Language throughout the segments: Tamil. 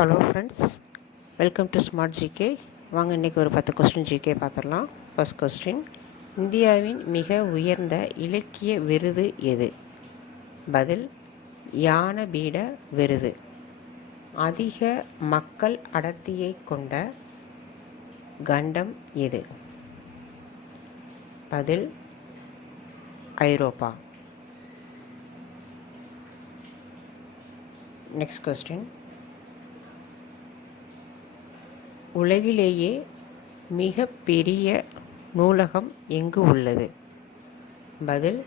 Hello friends, welcome to smart GK. வாங்க இன்றைக்கி ஒரு 10 கொஸ்டின் ஜிகே பார்த்துடலாம். ஃபர்ஸ்ட் கொஸ்டின், இந்தியாவின் மிக உயர்ந்த இலக்கிய விருது எது? பதில், ஞானபீட விருது. அதிக மக்கள் அடர்த்தியை கொண்ட கண்டம் எது? பதில், ஐரோப்பா. நெக்ஸ்ட் கொஸ்டின், உலகிலேயே மிக பெரிய நூலகம் எங்கு உள்ளது? பதில்,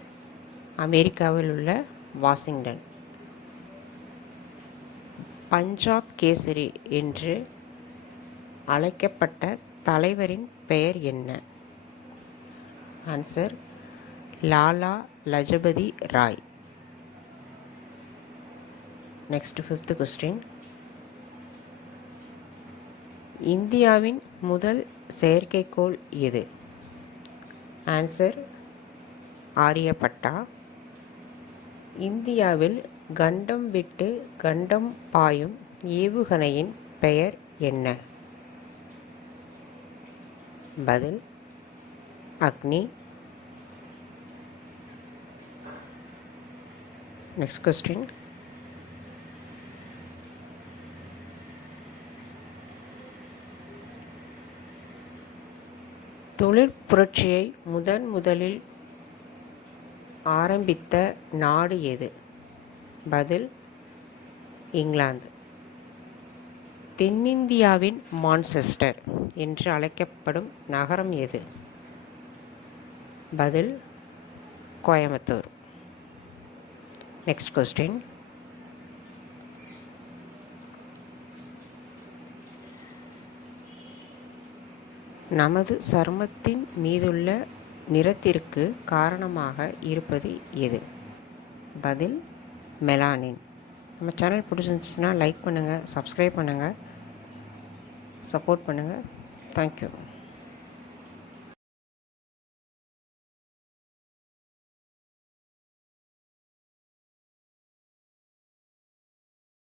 அமெரிக்காவில் உள்ள வாஷிங்டன். பஞ்சாப் கேசரி என்று அழைக்கப்பட்ட தலைவரின் பெயர் என்ன? Answer, Lala Lajpat Rai. Next fifth question, இந்தியாவின் முதல் செயற்கைக்கோள் எது? ஆன்சர், ஆரியப்பட்டா. இந்தியாவில் கண்டம் விட்டு கண்டம் பாயும் ஏவுகணையின் பெயர் என்ன? பதில், அக்னி. நெக்ஸ்ட் கொஸ்டின், தொழிற்புரட்சியை முதலில் ஆரம்பித்த நாடு எது? பதில், இங்கிலாந்து. தென்னிந்தியாவின் மான்செஸ்டர் என்று அழைக்கப்படும் நகரம் எது? பதில், கோயம்புத்தூர். நெக்ஸ்ட் கொஸ்டின், நமது சருமத்தின் மீதுள்ள நிறத்திற்கு காரணமாக இருப்பது எது? பதில், மெலானின். நம்ம சேனல் பிடிச்சிருந்துச்சுன்னா லைக் பண்ணுங்கள், சப்ஸ்கிரைப் பண்ணுங்கள், சப்போர்ட் பண்ணுங்கள். தேங்க்யூ.